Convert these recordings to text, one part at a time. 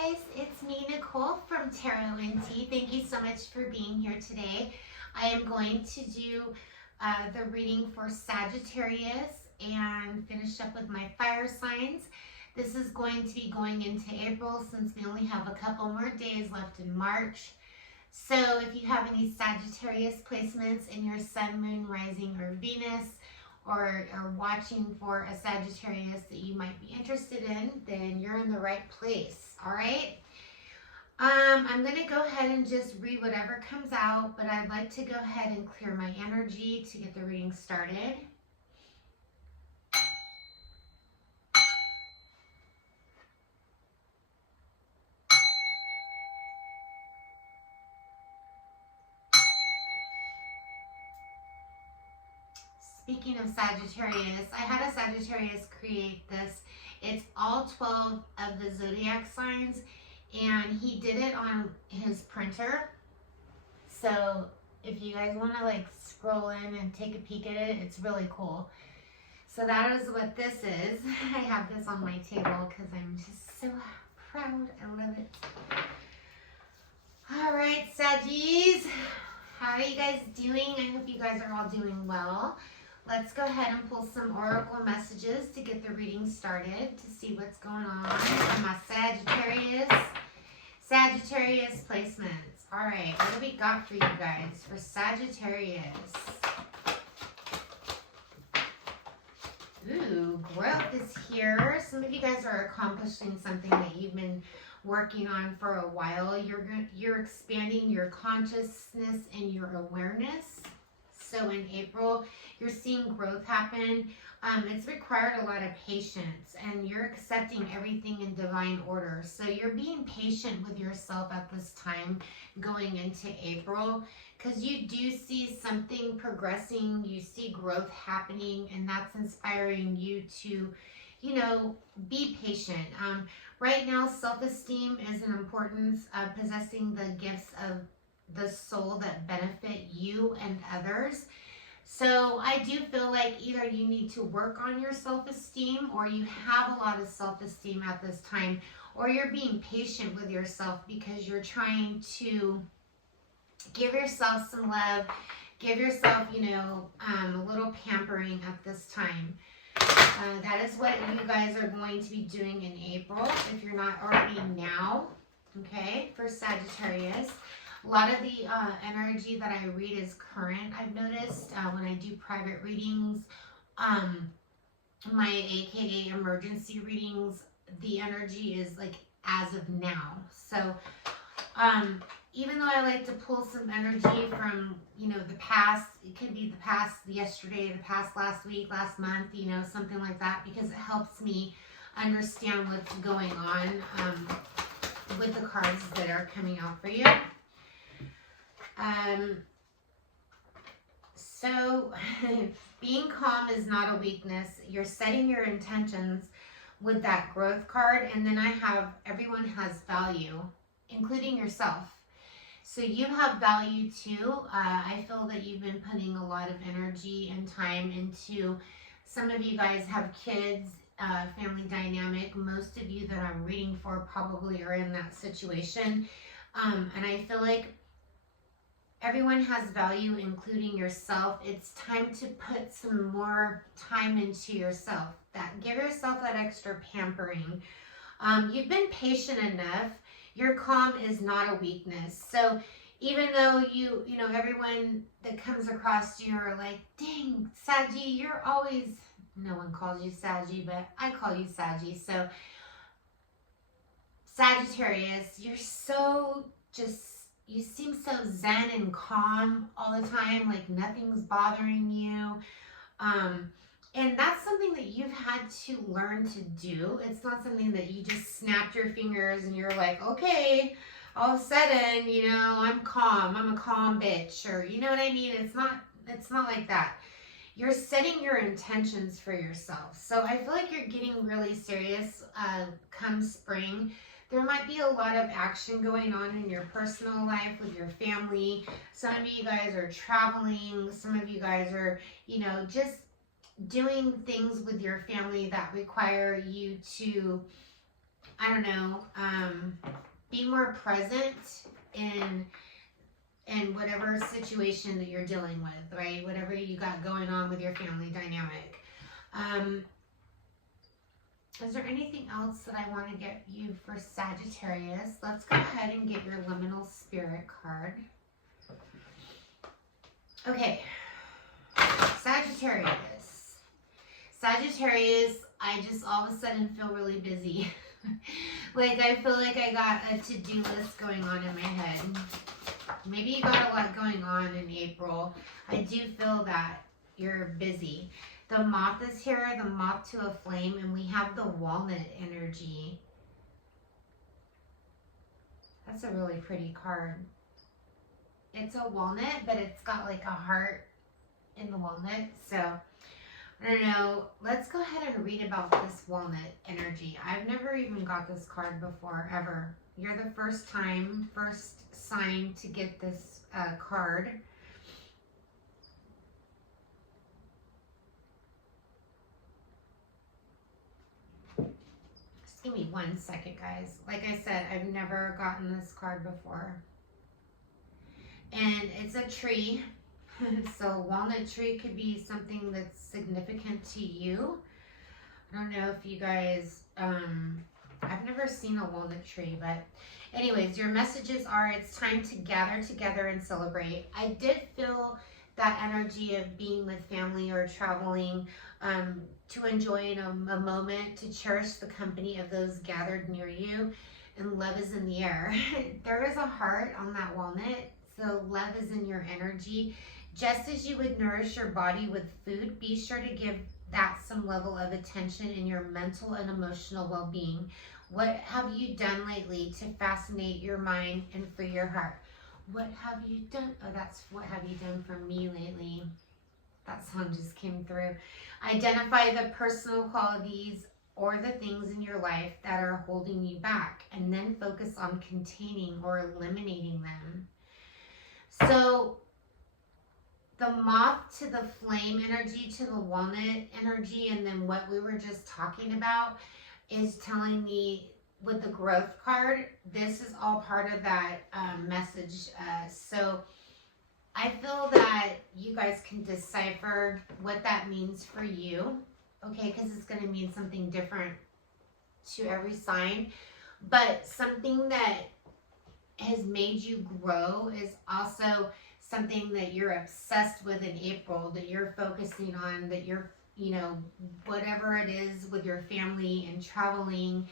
guys, it's me, Nicole from Tarot and Tea. Thank you so much for being here today. I am going to do the reading for Sagittarius and finish up with my fire signs. This is going to be going into April since we only have a couple more days left in March. So if you have any Sagittarius placements in your sun, moon, rising, or Venus, or are watching for a Sagittarius that you might be interested in, then you're in the right place, all right? I'm going to go ahead and just read whatever comes out, but I'd like to go ahead and clear my energy to get the reading started. Speaking of Sagittarius, I had a Sagittarius create this. It's all 12 of the zodiac signs, and he did it on his printer. So if you guys want to like scroll in and take a peek at it, it's really cool. So that is what this is. I have this on my table because I'm just so proud. I love it. All right, Saggies. How are you guys doing? I hope you guys are all doing well. Let's go ahead and pull some oracle messages to get the reading started to see what's going on for my Sagittarius placements. All right, what do we got for you guys for Sagittarius? Ooh, growth is here. Some of you guys are accomplishing something that you've been working on for a while. You're expanding your consciousness and your awareness. So in April, you're seeing growth happen. It's required a lot of patience, and you're accepting everything in divine order. So you're being patient with yourself at this time going into April, because you do see something progressing. You see growth happening, and that's inspiring you to, you know, be patient. Right now, self-esteem is an importance of possessing the gifts of the soul that benefit you and others. So I do feel like either you need to work on your self-esteem, or you have a lot of self-esteem at this time, or you're being patient with yourself because you're trying to give yourself some love, give yourself, you know, a little pampering at this time. That is what you guys are going to be doing in April, if you're not already now, okay, for Sagittarius. A lot of the energy that I read is current, I've noticed. When I do private readings, my AKA emergency readings, the energy is like as of now. So even though I like to pull some energy from, you know, the past, it could be the past yesterday, the past last week, last month, you know, something like that, because it helps me understand what's going on with the cards that are coming out for you. So being calm is not a weakness. You're setting your intentions with that growth card. And then I have everyone has value, including yourself. So you have value too. I feel that you've been putting a lot of energy and time into, some of you guys have kids, family dynamic. Most of you that I'm reading for probably are in that situation. And I feel like everyone has value, including yourself. It's time to put some more time into yourself. Give yourself that extra pampering. You've been patient enough. Your calm is not a weakness. So even though you know, everyone that comes across you are like, dang, Saggy, you're always, no one calls you Saggy, but I call you Saggy. So Sagittarius, you're so you seem so zen and calm all the time, like nothing's bothering you. And that's something that you've had to learn to do. It's not something that you just snapped your fingers and you're like, okay, all of a sudden, you know, I'm calm. I'm a calm bitch, or you know what I mean? It's not like that. You're setting your intentions for yourself. So I feel like you're getting really serious come spring. There might be a lot of action going on in your personal life with your family. Some of you guys are traveling. Some of you guys are, you know, just doing things with your family that require you to I don't know, be more present in whatever situation that you're dealing with, right? Whatever you got going on with your family dynamic. Is there anything else that I want to get you for Sagittarius? Let's go ahead and get your liminal spirit card. Okay, Sagittarius. Sagittarius, I just all of a sudden feel really busy. Like I feel like I got a to-do list going on in my head. Maybe you got a lot going on in April. I do feel that you're busy. The moth is here, the moth to a flame, and we have the walnut energy. That's a really pretty card. It's a walnut, but it's got like a heart in the walnut. So, I don't know. Let's go ahead and read about this walnut energy. I've never even got this card before, ever. You're the first sign to get this card. Just give me 1 second, guys. Like I said, I've never gotten this card before. And it's a tree. So walnut tree could be something that's significant to you. I don't know if you guys, I've never seen a walnut tree, but anyways, your messages are it's time to gather together and celebrate. I did feel that energy of being with family or traveling, to enjoy a moment, to cherish the company of those gathered near you, and love is in the air. There is a heart on that walnut, so love is in your energy. Just as you would nourish your body with food, be sure to give that some level of attention in your mental and emotional well-being. What have you done lately to fascinate your mind and free your heart? What have you done? Oh, that's what have you done for me lately? That song just came through. Identify the personal qualities or the things in your life that are holding you back, and then focus on containing or eliminating them. So the moth to the flame energy to the walnut energy, and then what we were just talking about is telling me with the growth card, this is all part of that message. So I feel that you guys can decipher what that means for you, okay? Because it's going to mean something different to every sign. But something that has made you grow is also something that you're obsessed with in April, that you're focusing on, that you're, you know, whatever it is with your family and traveling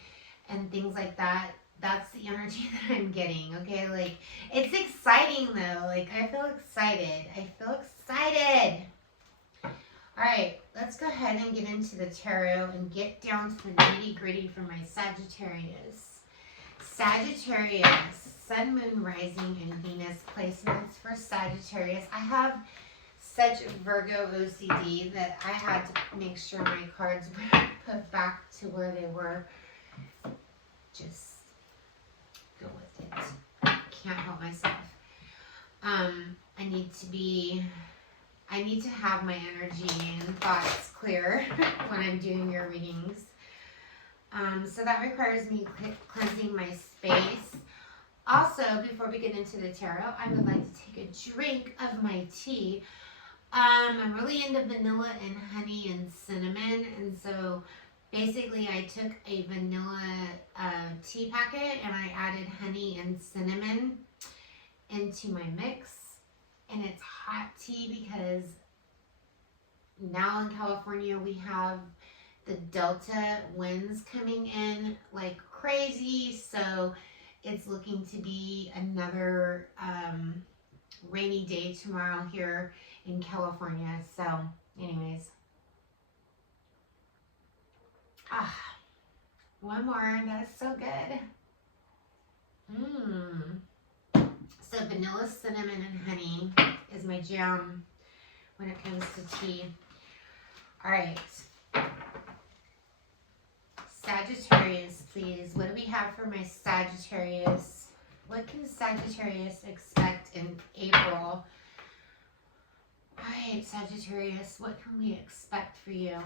and things like that. That's the energy that I'm getting, okay? Like, it's exciting though. Like, I feel excited. All right, let's go ahead and get into the tarot and get down to the nitty-gritty for my Sagittarius. Sagittarius, Sun, Moon, Rising, and Venus placements for Sagittarius. I have such Virgo OCD that I had to make sure my cards were put back to where they were. Just go with it. Can't help myself. I need to have my energy and thoughts clear when I'm doing your readings. So that requires me cleansing my space. Also, before we get into the tarot, I would like to take a drink of my tea. I'm really into vanilla and honey and cinnamon, and so basically I took a vanilla tea packet and I added honey and cinnamon into my mix. And it's hot tea because now in California we have the Delta winds coming in like crazy, so it's looking to be another rainy day tomorrow here in California. So anyways, one more. That is so good. So vanilla, cinnamon, and honey is my jam when it comes to tea. All right. Sagittarius, please. What do we have for my Sagittarius? What can Sagittarius expect in April? All right, Sagittarius, what can we expect for you?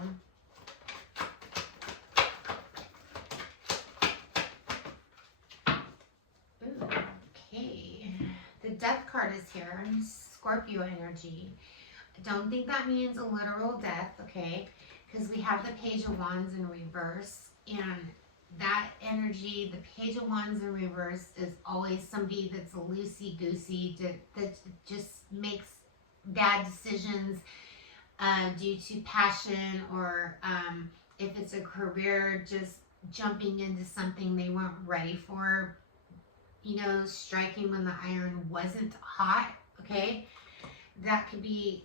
here. Scorpio energy. Don't think that means a literal death, okay? Because we have the Page of Wands in reverse. And that energy, the Page of Wands in reverse, is always somebody that's loosey-goosey, that just makes bad decisions due to passion, or if it's a career, just jumping into something they weren't ready for, you know, striking when the iron wasn't hot, okay? That could be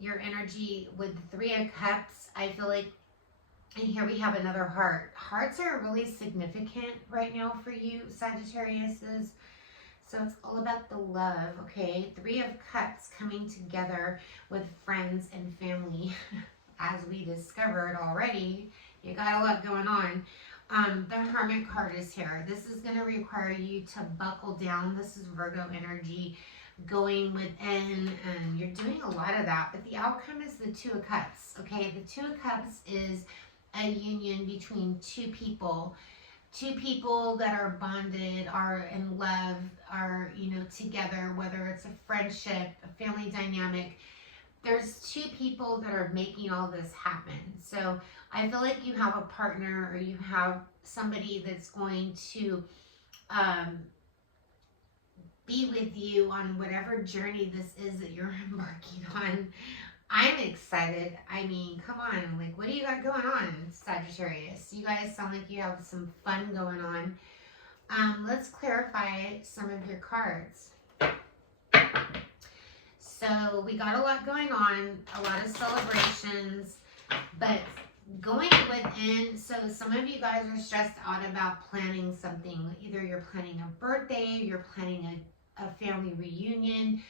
your energy with the Three of Cups. I feel like, and here we have another heart. Hearts are really significant right now for you, Sagittariuses. So it's all about the love, okay? Three of Cups coming together with friends and family. As we discovered already, you got a lot going on. The Hermit card is here. This is going to require you to buckle down. This is Virgo energy, going within, and you're doing a lot of that. But the outcome is the Two of Cups, okay? The Two of Cups is a union between two people that are bonded, are in love, are, you know, together, whether it's a friendship, a family dynamic. There's two people that are making all this happen. So I feel like you have a partner, or you have somebody that's going to be with you on whatever journey this is that you're embarking on. I'm excited. I mean, come on. Like, what do you got going on, Sagittarius? You guys sound like you have some fun going on. Let's clarify some of your cards. So we got a lot going on, a lot of celebrations, but going within, so some of you guys are stressed out about planning something. Either you're planning a birthday, you're planning a family reunion,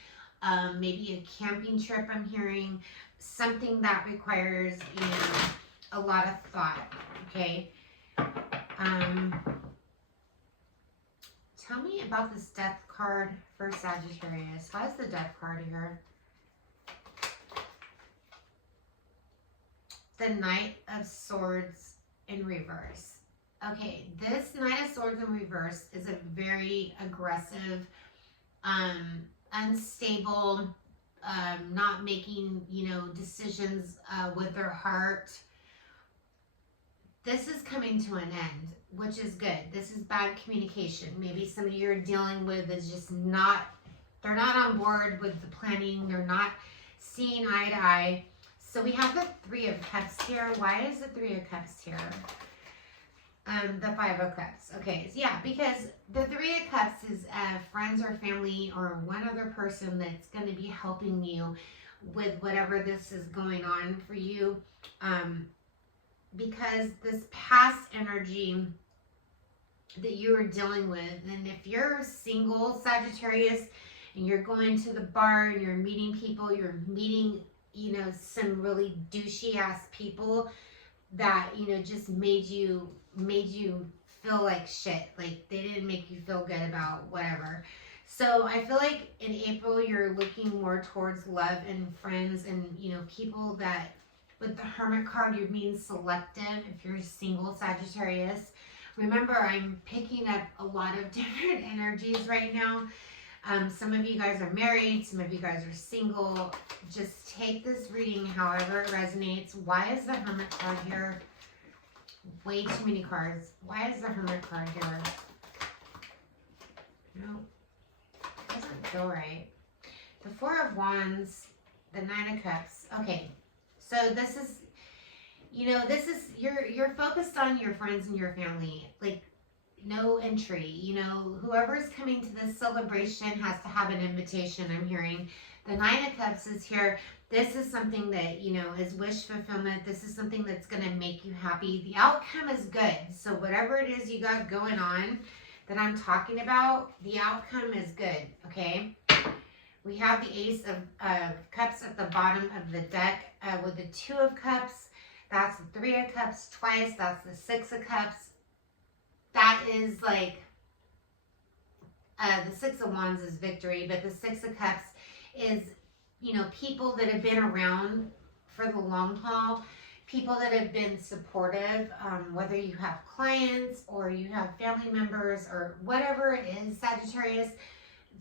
maybe a camping trip, I'm hearing. Something that requires, you know, a lot of thought, okay? Tell me about this Death card for Sagittarius. How's the Death card here? The Knight of Swords in reverse. Okay, this Knight of Swords in reverse is a very aggressive, unstable, not making, you know, decisions with their heart. This is coming to an end, which is good. This is bad communication. Maybe somebody you're dealing with is just not, they're not on board with the planning. They're not seeing eye to eye. So we have the Three of Cups here. Why is the Three of Cups here? The Five of Cups. Okay, so yeah, because the Three of Cups is friends or family or one other person that's going to be helping you with whatever this is going on for you. Because this past energy that you are dealing with, and if you're single, Sagittarius, and you're going to the bar and you're meeting people, you're meeting, you know, some really douchey ass people that, you know, just made you feel like shit. Like they didn't make you feel good about whatever. So I feel like in April, you're looking more towards love and friends and, you know, people that, with the Hermit card, you're being selective if you're single, Sagittarius. Remember, I'm picking up a lot of different energies right now. Some of you guys are married, some of you guys are single. Just take this reading however it resonates. Why is the Hermit card here? Way too many cards. Why is the Hermit card here? No, doesn't feel right. The Four of Wands, the Nine of Cups. Okay, so this is, you know, this is, you're focused on your friends and your family. Like, no entry, you know, whoever's coming to this celebration has to have an invitation, I'm hearing. The Nine of Cups is here. This is something that, you know, is wish fulfillment. This is something that's going to make you happy. The outcome is good. So whatever it is you got going on that I'm talking about, the outcome is good, okay? We have the Ace of Cups at the bottom of the deck with the Two of Cups. That's the Three of Cups twice. That's the Six of Cups. That is like, the Six of Wands is victory, but the Six of Cups is, you know, people that have been around for the long haul, people that have been supportive, whether you have clients or you have family members or whatever it is, Sagittarius,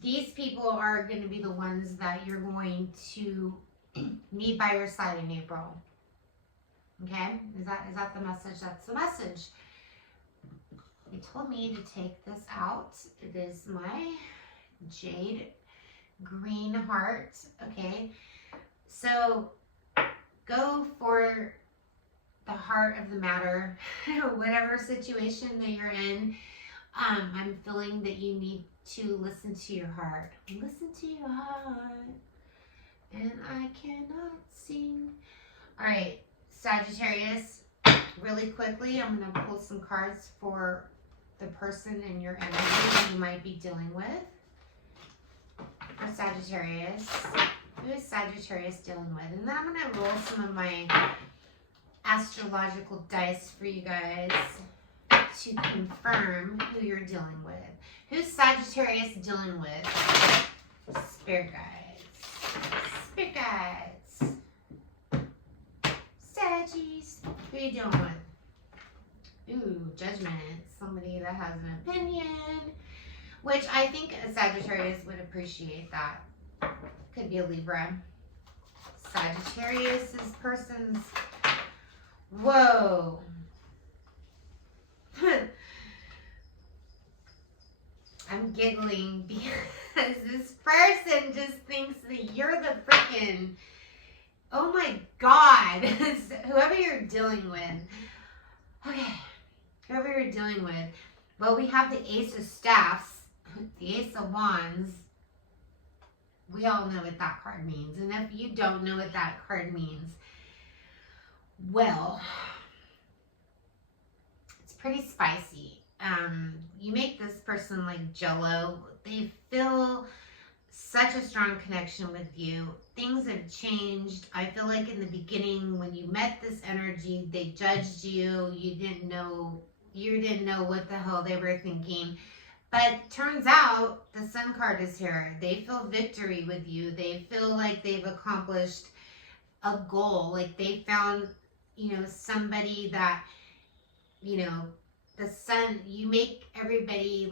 these people are going to be the ones that you're going to need by your side in April. Okay? Is that the message? That's the message. They told me to take this out. It is my jade green heart. Okay? So go for the heart of the matter, whatever situation that you're in. I'm feeling that you need to listen to your heart. Listen to your heart. And I cannot sing. All right, Sagittarius, really quickly, I'm going to pull some cards for the person in your energy that you might be dealing with. For Sagittarius, who is Sagittarius dealing with? And then I'm going to roll some of my astrological dice for you guys to confirm who you're dealing with. Who's Sagittarius dealing with? Spirit guides. Spirit guides. Saggies. Who are you dealing with? Ooh, judgment. Somebody that has an opinion. Which I think a Sagittarius would appreciate that. Could be a Libra. Sagittarius is person's... Whoa. I'm giggling because this person just thinks that you're the freaking, oh my God, whoever you're dealing with. Okay, whoever you're dealing with. Well, we have the Ace of Staffs, the Ace of Wands. We all know what that card means. And if you don't know what that card means, well, it's pretty spicy. You make this person like Jello. They feel such a strong connection with you. Things have changed. I feel like in the beginning when you met this energy, they judged you. You didn't know what the hell they were thinking. But turns out the Sun card is here. They feel victory with you. They feel like they've accomplished a goal. Like they found, somebody that, the Sun, you make everybody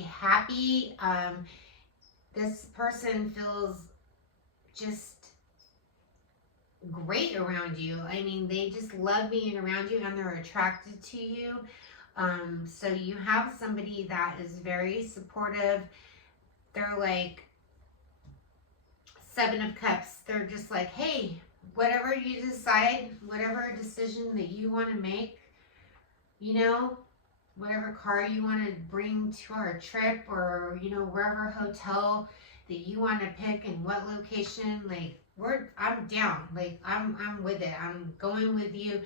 happy. This person feels just great around you. I mean, they just love being around you and they're attracted to you. So you have somebody that is very supportive. They're like Seven of Cups. They're just like, hey, whatever you decide, whatever decision that you want to make, whatever car you want to bring to our trip or, wherever hotel that you want to pick and what location, like I'm down. Like I'm with it. I'm going with you.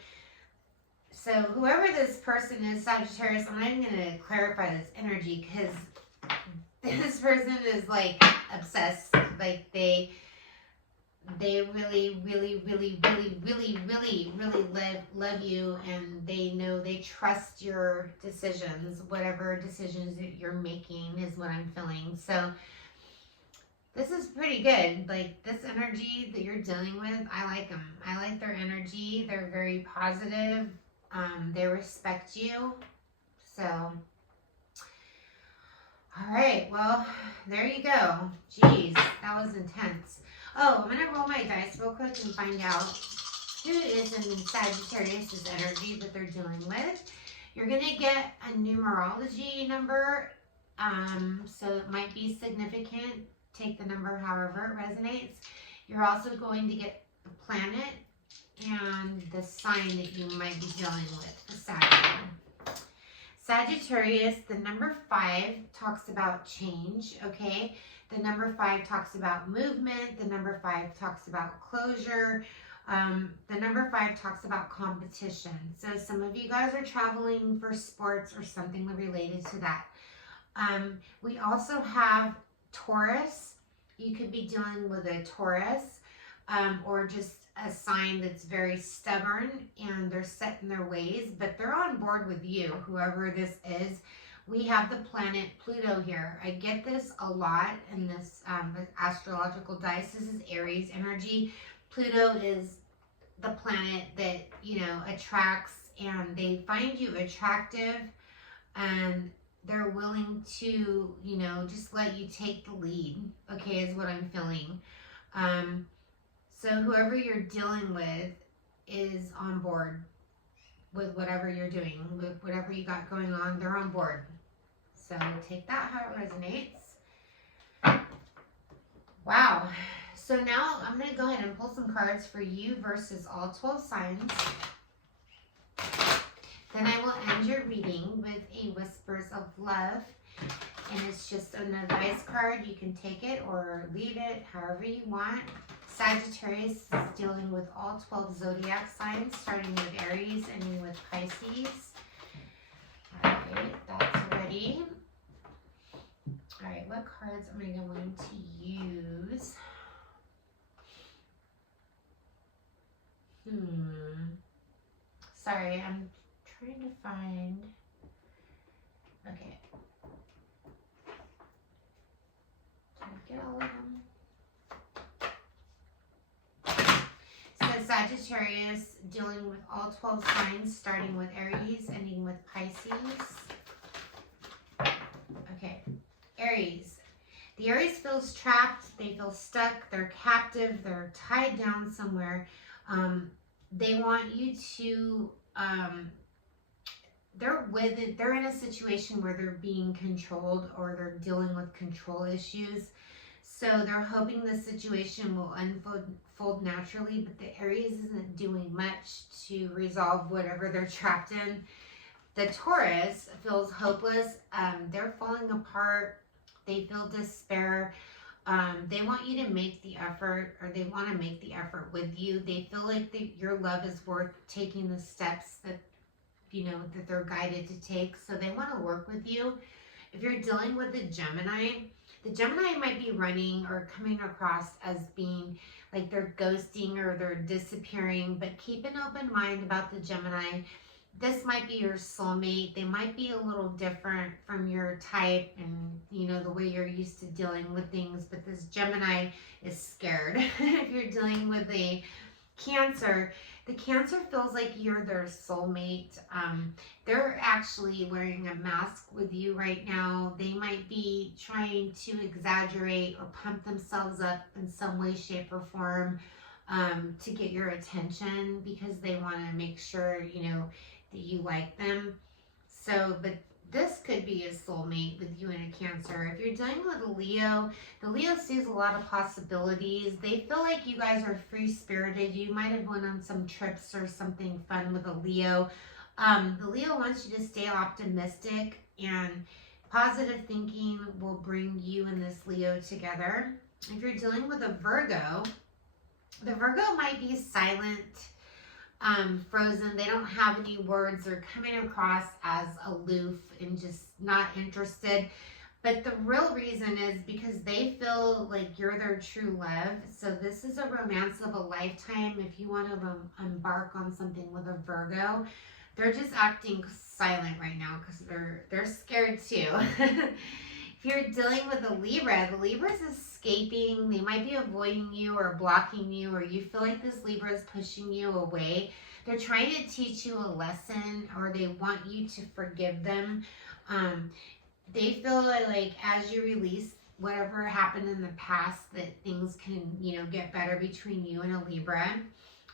So whoever this person is, Sagittarius, I'm not even going to clarify this energy because this person is like obsessed. Like they really, really, really, really, really, really, really love you, and they know they trust your decisions. Whatever decisions that you're making is what I'm feeling. So this is pretty good. Like this energy that you're dealing with, I like them. I like their energy. They're very positive. They respect you. So, all right. Well, there you go. Jeez, that was intense. Oh, I'm going to roll my dice real quick and find out who is in Sagittarius' energy that they're dealing with. You're going to get a numerology number, so it might be significant. Take the number however it resonates. You're also going to get the planet and the sign that you might be dealing with, the Sagittarius. Sagittarius, the number 5 talks about change, okay? The number 5 talks about movement. The number 5 talks about closure. The number 5 talks about competition. So some of you guys are traveling for sports or something related to that. We also have Taurus. You could be dealing with a Taurus or just a sign that's very stubborn and they're set in their ways, but they're on board with you, whoever this is. We have the planet Pluto here. I get this a lot in this astrological dice. This is Aries energy. Pluto is the planet that, attracts, and they find you attractive and they're willing to, you know, just let you take the lead, okay, is what I'm feeling. So whoever you're dealing with is on board with whatever you're doing, with whatever you got going on, they're on board. So take that how it resonates. Wow. So now I'm going to go ahead and pull some cards for you versus all 12 signs. Then I will end your reading with a Whispers of Love. And it's just an advice card. You can take it or leave it however you want. Sagittarius is dealing with all 12 zodiac signs, starting with Aries, ending with Pisces. All right, that's ready. All right, what cards am I going to use? Sorry, I'm trying to find. Okay. Did I get all of them? So Sagittarius dealing with all 12 signs, starting with Aries, ending with Pisces. Okay, Aries. The Aries feels trapped, they feel stuck, they're captive, they're tied down somewhere. They want you to, they're in a situation where they're being controlled or they're dealing with control issues. So they're hoping the situation will unfold naturally, but the Aries isn't doing much to resolve whatever they're trapped in. The Taurus feels hopeless. They're falling apart. They feel despair. They want you to make the effort, or they want to make the effort with you. They feel like your love is worth taking the steps that, you know, that they're guided to take. So they want to work with you. If you're dealing with the Gemini might be running or coming across as being like they're ghosting or they're disappearing, but keep an open mind about the Gemini. This might be your soulmate. They might be a little different from your type and, you know, the way you're used to dealing with things, but this Gemini is scared. If you're dealing with a Cancer, the Cancer feels like you're their soulmate. They're actually wearing a mask with you right now. They might be trying to exaggerate or pump themselves up in some way, shape, or form to get your attention because they want to make sure, you know, that you like them. So, but this could be a soulmate with you and a Cancer. If you're dealing with a Leo, the Leo sees a lot of possibilities. They feel like you guys are free-spirited. You might have went on some trips or something fun with a Leo. The Leo wants you to stay optimistic, and positive thinking will bring you and this Leo together. If you're dealing with a Virgo, the Virgo might be silent, frozen. They don't have any words. They're coming across as aloof and just not interested. But the real reason is because they feel like you're their true love. So this is a romance of a lifetime. If you want to embark on something with a Virgo, they're just acting silent right now because they're scared too. If you're dealing with a Libra, the Libra is escaping. They might be avoiding you or blocking you, or you feel like this Libra is pushing you away. They're trying to teach you a lesson, or they want you to forgive them. They feel like as you release whatever happened in the past, that things can, you know, get better between you and a Libra.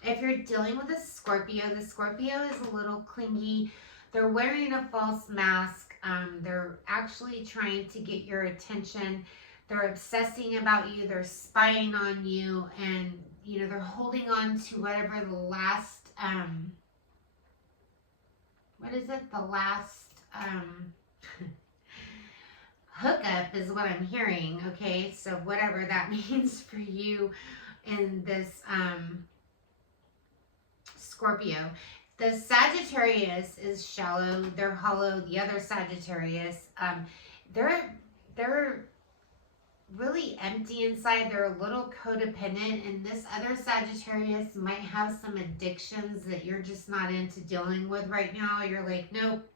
If you're dealing with a Scorpio, the Scorpio is a little clingy. They're wearing a false mask. They're actually trying to get your attention. They're obsessing about you. They're spying on you. And, you know, they're holding on to whatever the last, The last hookup is what I'm hearing. Okay. So whatever that means for you in this, Scorpio. The Sagittarius is shallow. They're hollow. The other Sagittarius, they're really empty inside. They're a little codependent, and this other Sagittarius might have some addictions that you're just not into dealing with right now. You're like, nope,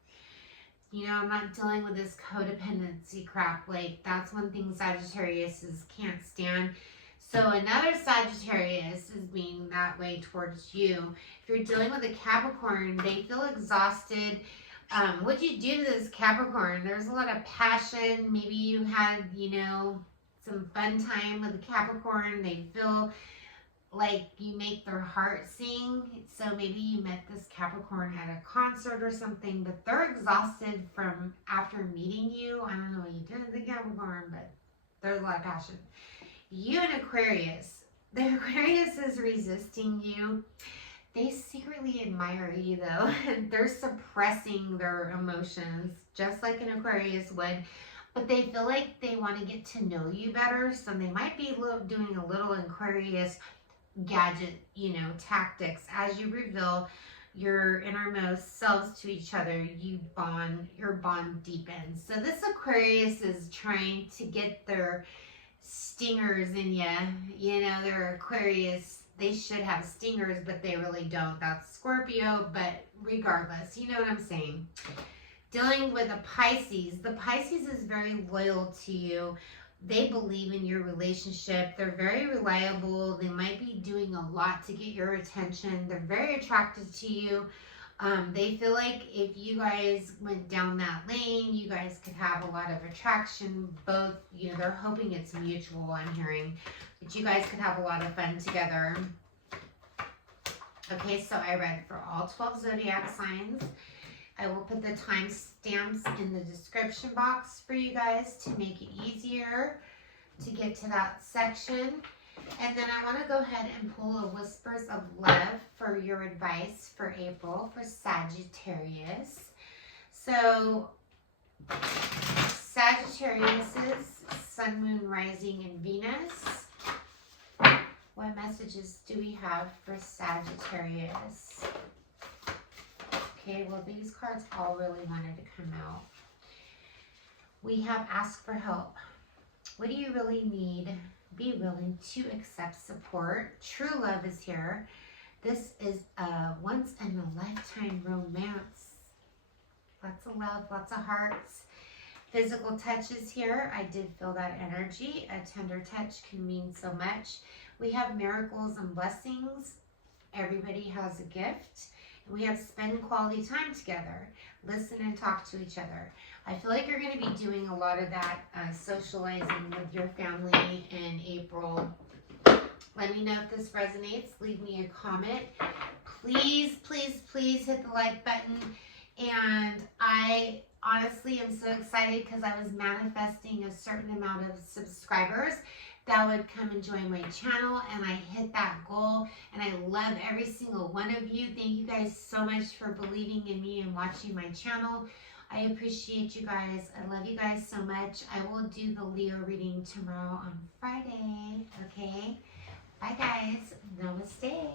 you know, I'm not dealing with this codependency crap. Like, that's one thing Sagittarius can't stand. So another Sagittarius is being that way towards you. If you're dealing with a Capricorn, they feel exhausted. What'd you do to this Capricorn? There's a lot of passion. Maybe you had, some fun time with the Capricorn. They feel like you make their heart sing. So maybe you met this Capricorn at a concert or something, but they're exhausted from after meeting you. I don't know what you did to the Capricorn, but there's a lot of passion. You and Aquarius. The Aquarius is resisting you. They secretly admire you though. They're suppressing their emotions just like an Aquarius would. But they feel like they want to get to know you better. So they might be doing a little Aquarius gadget, tactics. As you reveal your innermost selves to each other, your bond deepens. So this Aquarius is trying to get their stingers in you. They're Aquarius. They should have stingers, but they really don't. That's Scorpio, but regardless, you know what I'm saying. Dealing with a Pisces. The Pisces is very loyal to you. They believe in your relationship. They're very reliable. They might be doing a lot to get your attention. They're very attracted to you. They feel like if you guys went down that lane, you guys could have a lot of attraction. Both, they're hoping it's mutual, I'm hearing. But you guys could have a lot of fun together. Okay, so I read for all 12 zodiac signs. I will put the timestamps in the description box for you guys to make it easier to get to that section. And then I want to go ahead and pull a Whispers of Love for your advice for April for Sagittarius. So Sagittarius's Sun, Moon, Rising, and Venus. What messages do we have for Sagittarius? Okay, well, these cards all really wanted to come out. We have Ask for Help. What do you really need? Be willing to accept support. True love is here. This is a once-in-a-lifetime romance. Lots of love, lots of hearts. Physical touch is here. I did feel that energy. A tender touch can mean so much. We have miracles and blessings. Everybody has a gift. We have spend quality time together. Listen and talk to each other. I feel like you're going to be doing a lot of that socializing with your family in April. Let me know if this resonates. Leave me a comment. Please, please, please hit the like button. And I honestly am so excited because I was manifesting a certain amount of subscribers that would come and join my channel, and I hit that goal, and I love every single one of you. Thank you guys so much for believing in me and watching my channel. I appreciate you guys. I love you guys so much. I will do the Leo reading tomorrow on Friday, okay? Bye guys. Namaste.